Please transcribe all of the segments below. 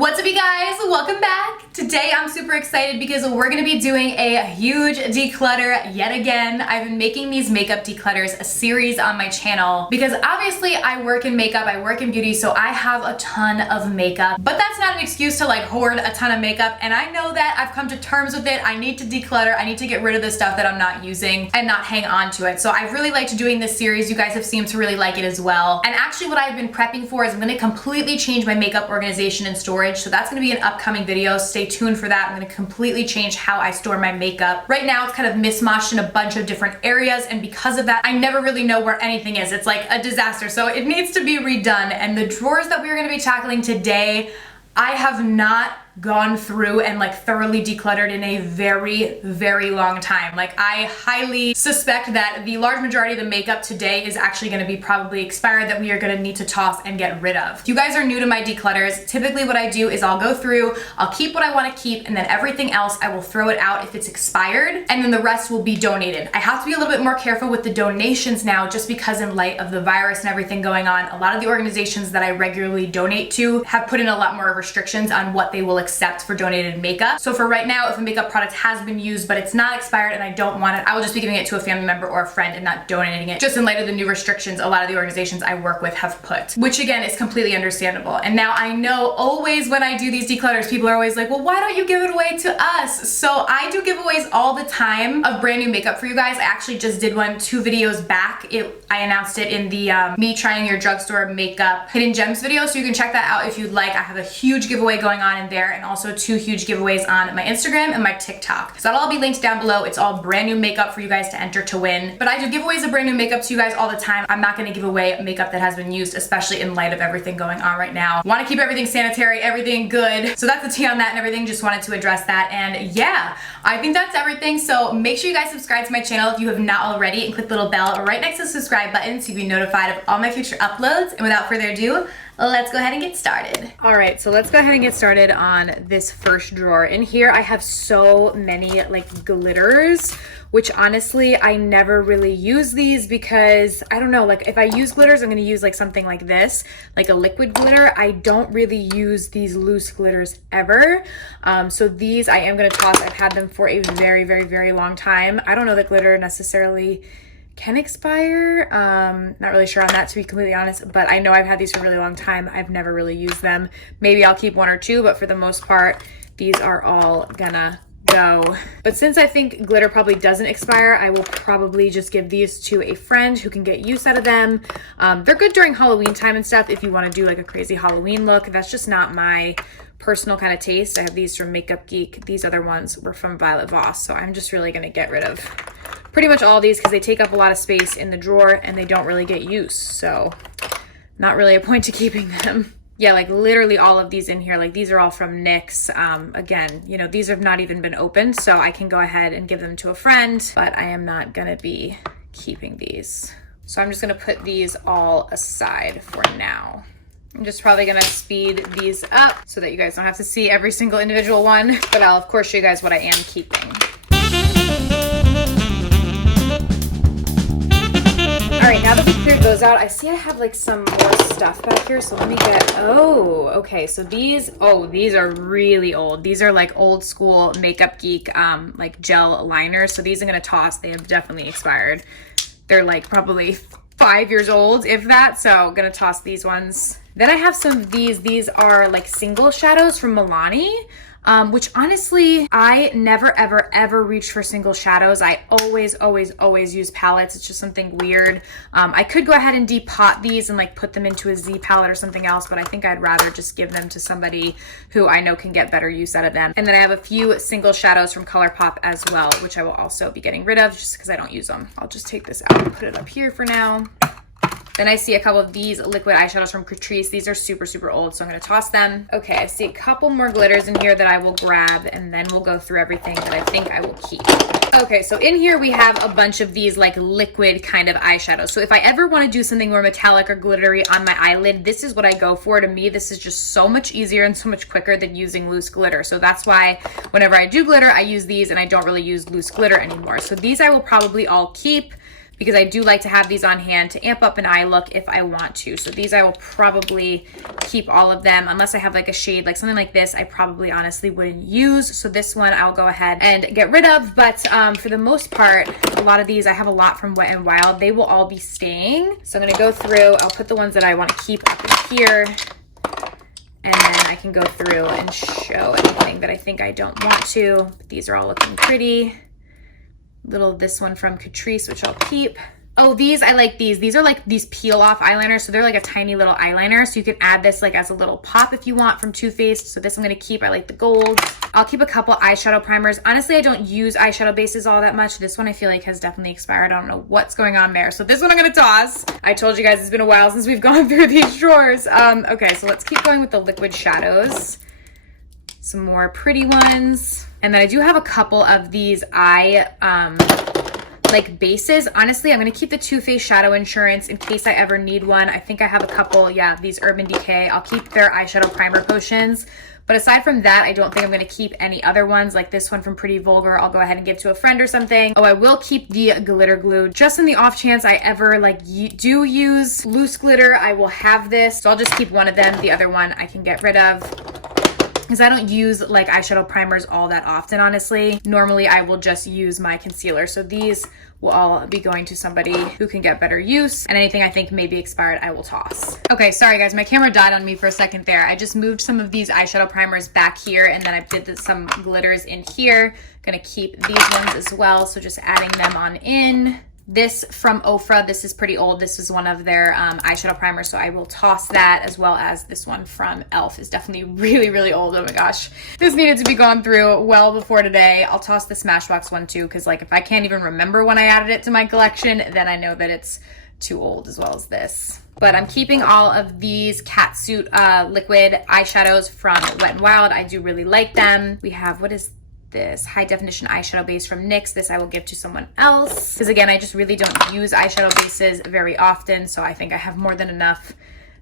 What's up, you guys? Welcome back. Today I'm super excited because we're gonna be doing a huge declutter yet again. I've been making these makeup declutters a series on my channel because obviously I work in makeup, I work in beauty, so I have a ton of makeup, but that's not an excuse to like hoard a ton of makeup, and I know that. I've come to terms with it. I need to declutter. I need to get rid of the stuff that I'm not using and not hang on to it. So I really liked doing this series. You guys have seemed to really like it as well. And actually what I've been prepping for is I'm gonna completely change my makeup organization and storage. So that's gonna be an upcoming video. Stay tuned for that. I'm gonna completely change how I store my makeup. Right now it's kind of mismatched in a bunch of different areas, and because of that, I never really know where anything is. It's like a disaster. So it needs to be redone. And the drawers that we're gonna be tackling today, I have not gone through and like thoroughly decluttered in a very long time. Like, I highly suspect that the large majority of the makeup today is actually going to be probably expired, that we are going to need to toss and get rid of. If you guys are new to my declutters, typically what I do is I'll go through, I'll keep what I want to keep, and then everything else I will throw it out if it's expired, and then the rest will be donated. I have to be a little bit more careful with the donations now, just because in light of the virus and everything going on, a lot of the organizations that I regularly donate to have put in a lot more restrictions on what they will accept for donated makeup. So for right now, if a makeup product has been used but it's not expired and I don't want it, I will just be giving it to a family member or a friend and not donating it, just in light of the new restrictions a lot of the organizations I work with have put, which again is completely understandable. And now I know always when I do these declutters, people are always like, well, why don't you give it away to us? So I do giveaways all the time of brand new makeup for you guys. I actually just did one 2 videos back. I announced it in the me trying your drugstore makeup hidden gems video, so you can check that out if you'd like. I have a huge giveaway going on in there, and also 2 huge giveaways on my Instagram and my TikTok. So that'll all be linked down below. It's all brand new makeup for you guys to enter to win. But I do giveaways of brand new makeup to you guys all the time. I'm not gonna give away makeup that has been used, especially in light of everything going on right now. Want to keep everything sanitary, everything good. So that's the tea on that and everything. Just wanted to address that. And yeah, I think that's everything. So make sure you guys subscribe to my channel if you have not already, and click the little bell right next to the subscribe button so you can be notified of all my future uploads. And without further ado, let's go ahead and get started. All right, so let's go ahead and get started on this first drawer. In here, I have so many like glitters, which honestly, I never really use these because I don't know, like if I use glitters, I'm gonna use like something like this, like a liquid glitter. I don't really use these loose glitters ever. So these I am gonna toss. I've had them for a very long time. I don't know that glitter necessarily can expire. Not really sure on that, to be completely honest, but I know I've had these for a really long time. I've never really used them. Maybe I'll keep 1 or 2, but for the most part, these are all gonna go. But since I think glitter probably doesn't expire, I will probably just give these to a friend who can get use out of them. They're good during Halloween time and stuff if you want to do like a crazy Halloween look. That's just not my personal kind of taste. I have these from Makeup Geek. These other ones were from Violet Voss, so I'm just really gonna get rid of pretty much all these because they take up a lot of space in the drawer and they don't really get use. So not really a point to keeping them. Yeah, like literally all of these in here, like these are all from NYX. Again, you know, these have not even been opened, so I can go ahead and give them to a friend, but I am not gonna be keeping these. So I'm just gonna put these all aside for now. I'm just probably gonna speed these up so that you guys don't have to see every single individual one, but I'll of course show you guys what I am keeping. All right, now that we cleared those out, I see I have like some more stuff back here. So let me get, oh, okay. So these are really old. These are like old school Makeup Geek, like gel liners. So these I'm gonna toss. They have definitely expired. They're like probably 5 years old, if that. So I'm gonna toss these ones. Then I have some of these. These are like single shadows from Milani. Which honestly, I never, ever reach for single shadows. I always use palettes. It's just something weird. I could go ahead and depot these and like put them into a Z palette or something else, but I think I'd rather just give them to somebody who I know can get better use out of them. And then I have a few single shadows from ColourPop as well, which I will also be getting rid of just because I don't use them. I'll just take this out and put it up here for now. Then I see a couple of these liquid eyeshadows from Catrice. These are super old, so I'm gonna toss them. Okay, I see a couple more glitters in here that I will grab, and then we'll go through everything that I think I will keep. Okay, so in here we have a bunch of these like liquid kind of eyeshadows. So if I ever wanna do something more metallic or glittery on my eyelid, this is what I go for. To me, this is just so much easier and so much quicker than using loose glitter. So that's why whenever I do glitter, I use these, and I don't really use loose glitter anymore. So these I will probably all keep. because I do like to have these on hand to amp up an eye look if I want to. So these I will probably keep all of them, unless I have like a shade, like something like this, I probably honestly wouldn't use. So this one I'll go ahead and get rid of. But for the most part, a lot of these, I have a lot from Wet n Wild. They will all be staying. So I'm gonna go through, I'll put the ones that I wanna keep up in here. And then I can go through and show anything that I think I don't want to. But these are all looking pretty. Little this one from Catrice, which I'll keep. Oh, these, I like these. These are like these peel off eyeliners. So they're like a tiny little eyeliner. So you can add this like as a little pop if you want from Too Faced. So this I'm gonna keep, I like the gold. I'll keep a couple eyeshadow primers. Honestly, I don't use eyeshadow bases all that much. This one I feel like has definitely expired. I don't know what's going on there. So this one I'm gonna toss. I told you guys it's been a while since we've gone through these drawers. Okay, so let's keep going with the liquid shadows. Some more pretty ones. And then I do have a couple of these like bases. Honestly, I'm gonna keep the Too Faced Shadow Insurance in case I ever need one. I think I have a couple, yeah, these Urban Decay. I'll keep their eyeshadow primer potions. But aside from that, I don't think I'm gonna keep any other ones, like this one from Pretty Vulgar. I'll go ahead and give to a friend or something. Oh, I will keep the glitter glue. Just in the off chance I ever like do use loose glitter, I will have this. So I'll just keep one of them. The other one I can get rid of, because I don't use like eyeshadow primers all that often, honestly. Normally I will just use my concealer. So these will all be going to somebody who can get better use, and anything I think may be expired, I will toss. Okay, sorry guys, my camera died on me for a second there. I just moved some of these eyeshadow primers back here, and then I did some glitters in here. Gonna keep these ones as well, so just adding them on in. This from Ofra, this is pretty old. This is one of their eyeshadow primers, so I will toss that, as well as this one from e.l.f. is definitely really, really old. Oh my gosh. This needed to be gone through well before today. I'll toss the Smashbox one too, because like if I can't even remember when I added it to my collection, then I know that it's too old, as well as this. But I'm keeping all of these Catsuit liquid eyeshadows from Wet n Wild. I do really like them. We have, what is this high definition eyeshadow base from NYX. This I will give to someone else, because again, I just really don't use eyeshadow bases very often, so I think I have more than enough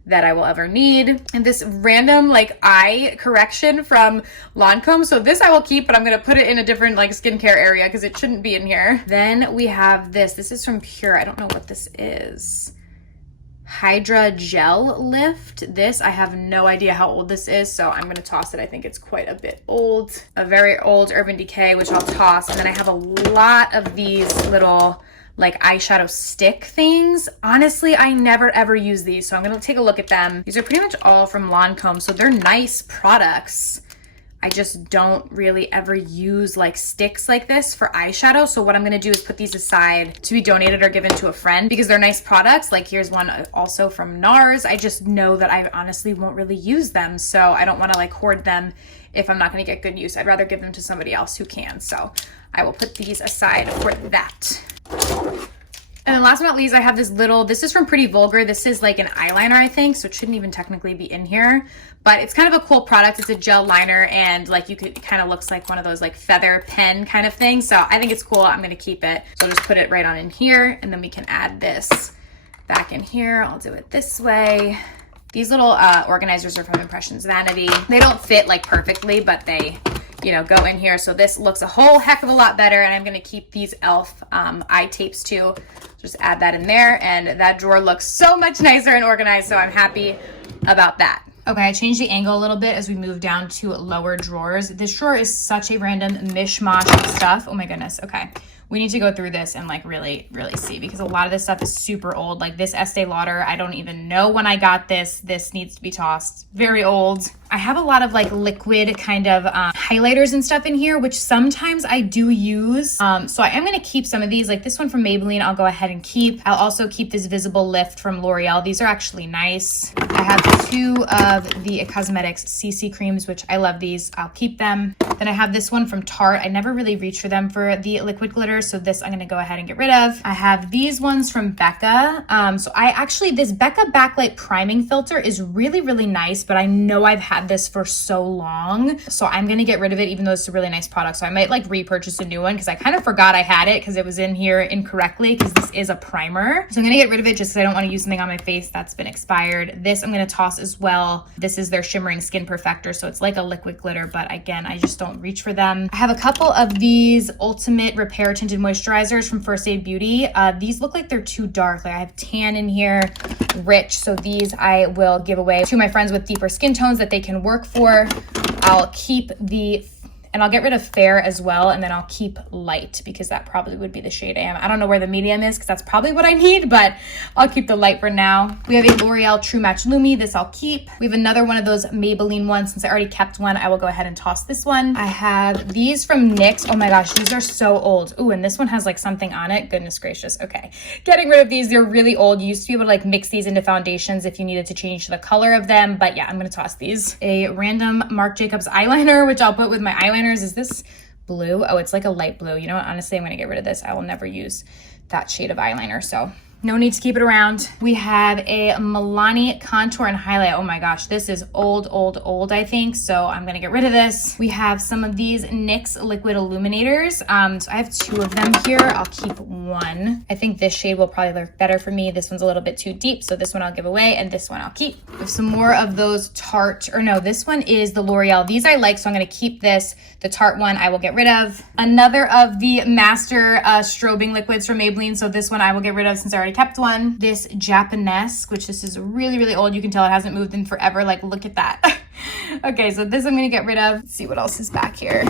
that I will ever need. And this random like eye correction from Lancome, so this I will keep, but I'm gonna put it in a different like skincare area because it shouldn't be in here. Then we have this is from Pure. I don't know what this is. Hydra Gel Lift. This, I have no idea how old this is, so I'm gonna toss it. I think it's quite a bit old. A very old Urban Decay, which I'll toss. And then I have a lot of these little like eyeshadow stick things. Honestly, I never ever use these, so I'm gonna take a look at them. These are pretty much all from Lancome, so they're nice products. I just don't really ever use like sticks like this for eyeshadow. So what I'm gonna do is put these aside to be donated or given to a friend, because they're nice products. Like here's one also from NARS. I just know that I honestly won't really use them. So I don't wanna like hoard them if I'm not gonna get good use. I'd rather give them to somebody else who can. So I will put these aside for that. And then last but not least, I have this little, this is from Pretty Vulgar. This is like an eyeliner, I think, so it shouldn't even technically be in here, but it's kind of a cool product. It's a gel liner, and like you could, it kind of looks like one of those like feather pen kind of things. So I think it's cool. I'm gonna keep it. So I'll just put it right on in here, and then we can add this back in here. I'll do it this way. These little organizers are from Impressions Vanity. They don't fit like perfectly, but they, you know, go in here. So this looks a whole heck of a lot better, and I'm gonna keep these e.l.f. eye tapes too. Just add that in there, and that drawer looks so much nicer and organized, so I'm happy about that. Okay, I changed the angle a little bit as we move down to lower drawers. This drawer is such a random mishmash of stuff. Oh my goodness, okay. We need to go through this and like really, really see, because a lot of this stuff is super old. Like this Estee Lauder, I don't even know when I got this. This needs to be tossed. Very old. I have a lot of like liquid kind of highlighters and stuff in here, which sometimes I do use. So I am gonna keep some of these, like this one from Maybelline, I'll go ahead and keep. I'll also keep this Visible Lift from L'Oreal. These are actually nice. I have 2 of the Cosmetics CC creams, which I love these. I'll keep them. Then I have this one from Tarte. I never really reach for them for the liquid glitter, so this I'm gonna go ahead and get rid of. I have these ones from Becca. So I actually, this Becca Backlight Priming Filter is really, really nice, but I know I've had this for so long, so I'm gonna get rid of it, even though it's a really nice product. So I might like repurchase a new one, because I kind of forgot I had it because it was in here incorrectly, because this is a primer. So I'm gonna get rid of it just because I don't want to use something on my face that's been expired. This I'm gonna toss as well. This is their Shimmering Skin Perfector, so it's like a liquid glitter, but again, I just don't reach for them. I have a couple of these Ultimate Repair Tinted tinted moisturizers from First Aid Beauty. These look like they're too dark. Like I have tan in here, rich. So these I will give away to my friends with deeper skin tones that they can work for. I'll keep and I'll get rid of fair as well, and then I'll keep light because that probably would be the shade I am. I don't know where the medium is because that's probably what I need, but I'll keep the light for now. We have a L'Oreal True Match Lumi. This I'll keep. We have another one of those Maybelline ones. Since I already kept one, I will go ahead and toss this one. I have these from NYX. Oh my gosh, these are so old. Ooh, and this one has like something on it. Goodness gracious. Okay, getting rid of these. They're really old. You used to be able to like mix these into foundations if you needed to change the color of them, but yeah, I'm gonna toss these. A random Marc Jacobs eyeliner, which I'll put with my eyeliners. Is this blue? Oh, it's like a light blue. You know what? Honestly, I'm going to get rid of this. I will never use that shade of eyeliner, so no need to keep it around. We have a Milani contour and highlight. Oh my gosh, this is old, I think. So I'm gonna get rid of this. We have some of these NYX liquid illuminators. So I have 2 of them here. I'll keep one. I think this shade will probably look better for me. This one's a little bit too deep, so this one I'll give away, and this one I'll keep. We have some more of those Tarte, or no, this one is the L'Oreal. These I like, so I'm gonna keep this. The Tarte one I will get rid of. Another of the Master strobing liquids from Maybelline. So this one I will get rid of since I already kept one. This Japanesque, which this is really old. You can tell it hasn't moved in forever. Like, look at that. Okay, so this I'm gonna get rid of. Let's see what else is back here.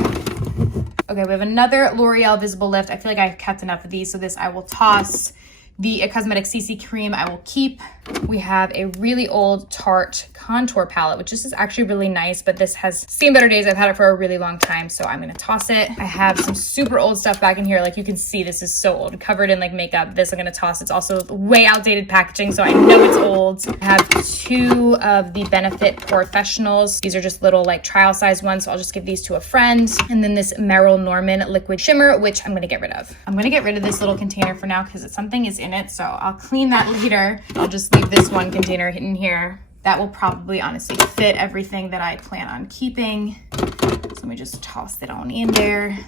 Okay, we have another L'Oreal Visible Lift. I feel like I've kept enough of these, so this I will toss. The Cosmetics CC Cream I will keep. We have a really old Tarte contour palette, which this is actually really nice, but this has seen better days. I've had it for a really long time, so I'm gonna toss it. I have some super old stuff back in here. Like you can see, this is so old, covered in like makeup. This I'm gonna toss. It's also way outdated packaging, so I know it's old. I have 2 of the Benefit Professionals. These are just little like trial size ones, so I'll just give these to a friend. And then this Meryl Norman Liquid Shimmer, which I'm gonna get rid of. I'm gonna get rid of this little container for now because something is in it, so I'll clean that later. I'll just leave this one container in here. That will probably honestly fit everything that I plan on keeping. So let me just toss that on in there.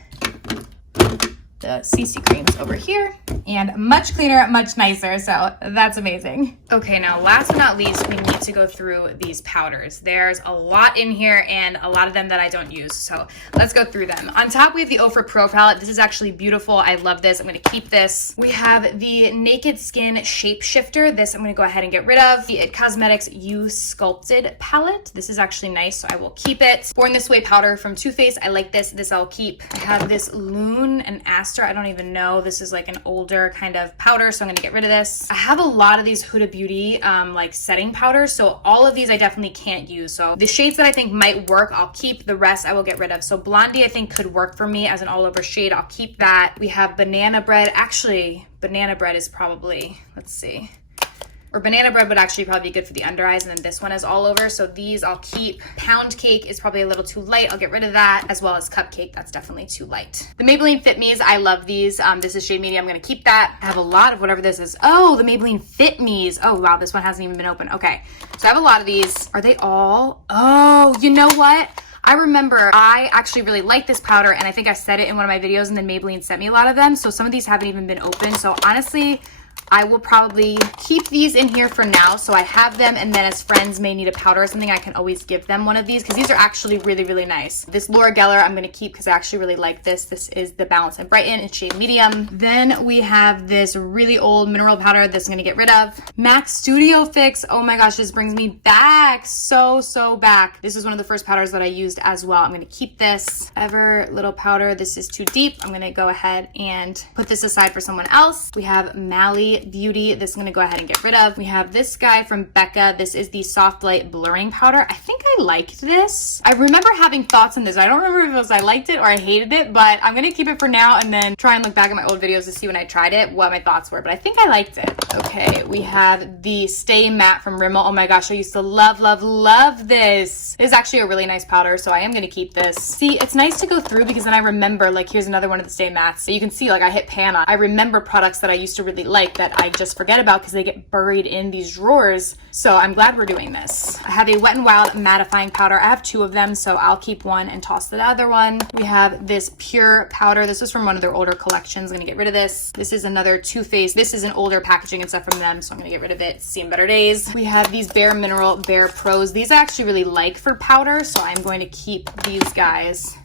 The CC creams over here, and much cleaner, much nicer, so that's amazing. Okay, now last but not least, we need to go through these powders. There's a lot in here and a lot of them that I don't use, so let's go through them. On top, we have the Ofra Pro palette. This is actually beautiful. I love this. I'm gonna keep this. We have the Naked Skin Shapeshifter. This I'm gonna go ahead and get rid of. The It Cosmetics You Sculpted palette. This is actually nice, so I will keep it. Born This Way powder from Too Faced. I like this. This I'll keep. I have this Loon and Aster. I don't even know. This is like an older kind of powder, so I'm gonna get rid of this. I have a lot of these Huda Beauty like setting powders, so all of these I definitely can't use. So the shades that I think might work, I'll keep. The rest I will get rid of. So Blondie I think could work for me as an all over shade. I'll keep that. We have Banana Bread. Actually, Banana Bread is probably, let's see. Or Banana Bread would actually probably be good for the under eyes, and then this one is all over, so these I'll keep. Pound Cake is probably a little too light. I'll get rid of that, as well as Cupcake. That's definitely too light. The Maybelline Fit Me's, I love these. This is shade medium. I'm gonna keep that. I have a lot of whatever this is. Oh, the Maybelline Fit Me's. Oh, wow, this one hasn't even been open. Okay, so I have a lot of these. Are they all? Oh, you know what? I remember I actually really like this powder, and I think I said it in one of my videos, and then Maybelline sent me a lot of them, so some of these haven't even been open. So honestly, I will probably keep these in here for now, so I have them, and then as friends may need a powder or something, I can always give them one of these, because these are actually really nice. This Laura Geller I'm going to keep because I actually really like this. This is the Balance and Brighten in shade medium. Then we have this really old mineral powder. This I'm going to get rid of. MAC Studio Fix. Oh my gosh, this brings me back so back. This is one of the first powders that I used as well. I'm going to keep this. Ever Little Powder. This is too deep. I'm going to go ahead and put this aside for someone else. We have Mally Beauty. This I'm gonna go ahead and get rid of. We have this guy from Becca. This is the Soft Light Blurring Powder. I think I liked this. I remember having thoughts on this. I don't remember if it was I liked it or I hated it, but I'm gonna keep it for now and then try and look back at my old videos to see when I tried it, what my thoughts were, but I think I liked it. Okay, we have the Stay Matte from Rimmel. Oh my gosh, I used to love this. It is actually a really nice powder, so I am gonna keep this. See, it's nice to go through because then I remember, like, here's another one of the Stay Mattes. So you can see, like, I hit pan on. I remember products that I used to really like that I just forget about because they get buried in these drawers. So I'm glad we're doing this. I have a Wet n Wild mattifying powder. I have 2 of them, so I'll keep one and toss the other one. We have this Pure powder. This was from one of their older collections. I'm gonna get rid of this. This is another Too Faced. This is an older packaging and stuff from them, so I'm gonna get rid of it. It's seen better days. We have these Bare Mineral Bare Pros. These I actually really like for powder, so I'm going to keep these guys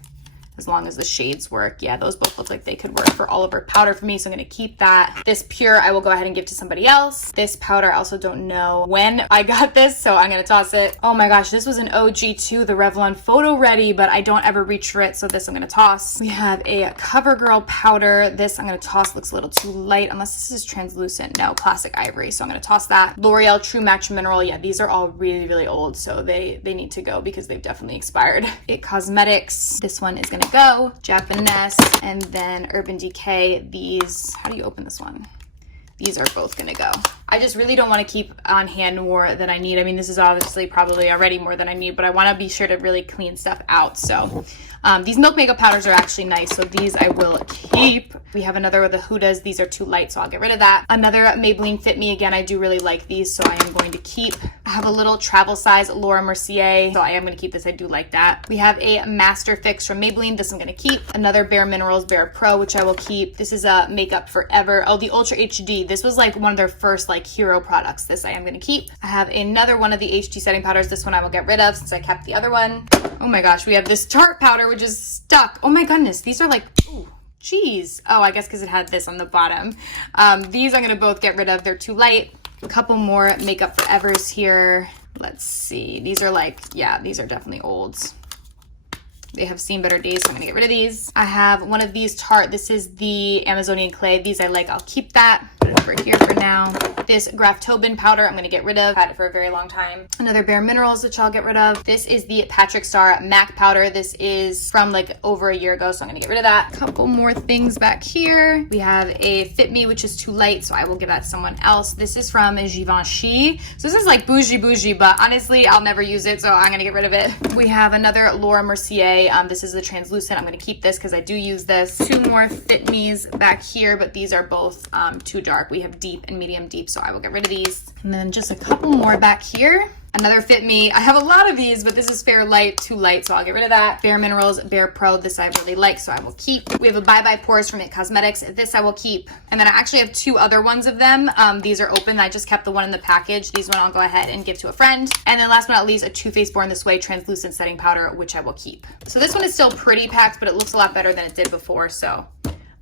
as long as the shades work. Yeah, those both look like they could work for all over powder for me, so I'm gonna keep that. This pure I will go ahead and give to somebody else. This powder I also don't know when I got this, so I'm gonna toss it. Oh my gosh, this was an OG too, the Revlon Photo Ready, but I don't ever reach for it, so this I'm gonna toss. We have a CoverGirl powder. This I'm gonna toss, looks a little too light, unless this is translucent. No, Classic Ivory, so I'm gonna toss that. L'Oreal True Match Mineral. Yeah, these are all really, really old, so they need to go because they've definitely expired. It Cosmetics. This one is gonna go. Japanese, and then Urban Decay. These, how do you open this one? These are both gonna go. I just really don't want to keep on hand more than I need. I mean, this is obviously probably already more than I need, but I want to be sure to really clean stuff out. So these Milk Makeup powders are actually nice, so these I will keep. We have another with the Hudas. These are too light, so I'll get rid of that. Another Maybelline Fit Me. Again, I do really like these, so I am going to keep. I have a little travel size Laura Mercier, so I am going to keep this. I do like that. We have a Master Fix from Maybelline. This I'm going to keep. Another Bare Minerals Bare Pro, which I will keep. This is a Makeup Forever. Oh, the Ultra HD. This was like one of their first like hero products. This I am going to keep. I have another one of the HD setting powders. This one I will get rid of since I kept the other one. Oh my gosh, we have this Tarte powder, which is stuck. Oh my goodness, these are like, ooh, geez. Oh, I guess because it had this on the bottom. These I'm going to both get rid of. They're too light. A couple more Makeup Forevers here. Let's see. These are like, yeah, these are definitely olds. They have seen better days, so I'm gonna get rid of these. I have one of these Tarte. This is the Amazonian Clay. These I like, I'll keep that. Put it over here for now. This Graf Tobin powder, I'm gonna get rid of. Had it for a very long time. Another Bare Minerals, which I'll get rid of. This is the Patrick Star MAC powder. This is from like over a year ago, so I'm gonna get rid of that. A couple more things back here. We have a Fit Me, which is too light, so I will give that to someone else. This is from Givenchy. So this is like bougie, but honestly, I'll never use it, so I'm gonna get rid of it. We have another Laura Mercier. This is the translucent. I'm going to keep this because I do use this. Two more Fit Me's back here, but these are both too dark. We have deep and medium deep, so I will get rid of these. And then just a couple more back here. Another Fit Me. I have a lot of these, but this is Fair Light, too light, so I'll get rid of that. Bare Minerals, Bare Pro. This I really like, so I will keep. We have a Bye Bye Pores from It Cosmetics. This I will keep. And then I actually have two other ones of them. These are open. I just kept the one in the package. These one I'll go ahead and give to a friend. And then last but not least, a Too Faced Born This Way translucent setting powder, which I will keep. So this one is still pretty packed, but it looks a lot better than it did before, so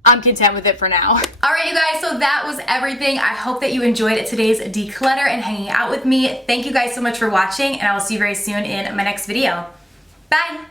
I'm content with it for now. All right, you guys, so that was everything. I hope that you enjoyed today's declutter and hanging out with me. Thank you guys so much for watching, and I will see you very soon in my next video. Bye.